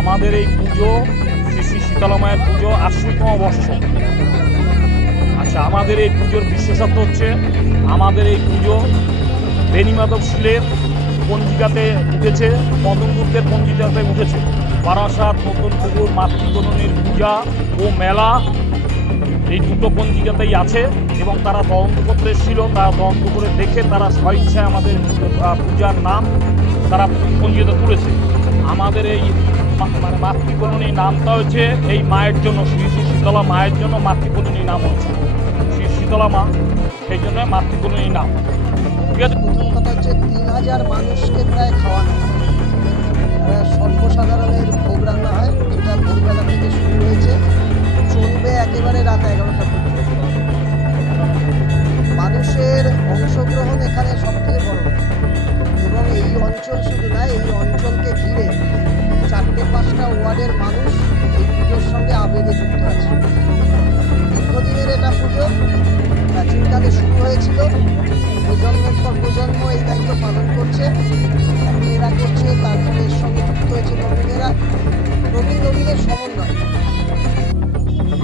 আমাদের এই পুজো শ্রী শ্রী শীতলা মায়ের পুজো ৮০তম বর্ষ। আচ্ছা, আমাদের এই পুজোর বিশেষত্ব হচ্ছে আমাদের এই পুজো বেণীমাধব শীলের পঞ্জিকাতে উঠেছে, পদ্মগুপ্তের পঞ্জিকাতে উঠেছে। বারাসাত, নতুন পুকুর, মাতৃজননীর পূজা ও মেলা এই দুটো পঞ্জিকাতেই আছে এবং তারা তদন্ত করতে এসেছিল। তারা তদন্ত করে দেখে তারা স্বইচ্ছায় আমাদের পূজার নাম তারা পঞ্জিকাতে তুলেছে। আমাদের এই মানে মাতৃকরণী নামটা হচ্ছে এই মায়ের জন্য, শ্রী শ্রী শীতলা মায়ের জন্য মাতৃকরণী নাম হচ্ছে শ্রী শীতলা মা, সেই জন্য মাতৃকরণী নাম। ঠিক আছে। প্রথম কথা হচ্ছে ৩,০০০ মানুষকে প্রায় খাওয়ানো সর্বসাধারণের ভোগ রান্না হয়, যেটা ভোরবেলা থেকে শুরু হয়েছে, চলবে একেবারে রাত 11টা পর্যন্ত। মানুষের অংশগ্রহণ এখানে সবথেকে বড় এবং এই অঞ্চল শুধু নয়, এই অঞ্চলকে ঘিরে ৪-৫টা ওয়ার্ডের মানুষ এই পুজোর সঙ্গে আবেগে যুক্ত আছে। দীর্ঘদিনের এটা পুজো, প্রাচীনকালে শুরু হয়েছিল, প্রজন্মের পর প্রজন্ম এই দায়িত্ব পালন করছে, এরা করছে, তারপরে এর সঙ্গে যুক্ত হয়েছে নবীনেরা, নবীনের সমন্বয়।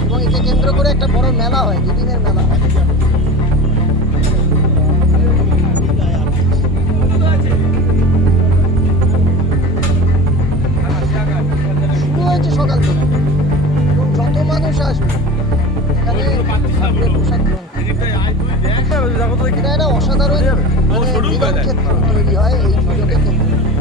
এবং একে কেন্দ্র করে একটা বড় মেলা হয়, দুদিনের মেলা হয়। শুরু হয়েছে সকাল থেকে এবং যত মানুষ আসবে এখানে পোশাক গ্রহণ এটা একটা অসাধারণ মিলন ক্ষেত্র তৈরি হয় এই পুজোকে কেন্দ্র করে।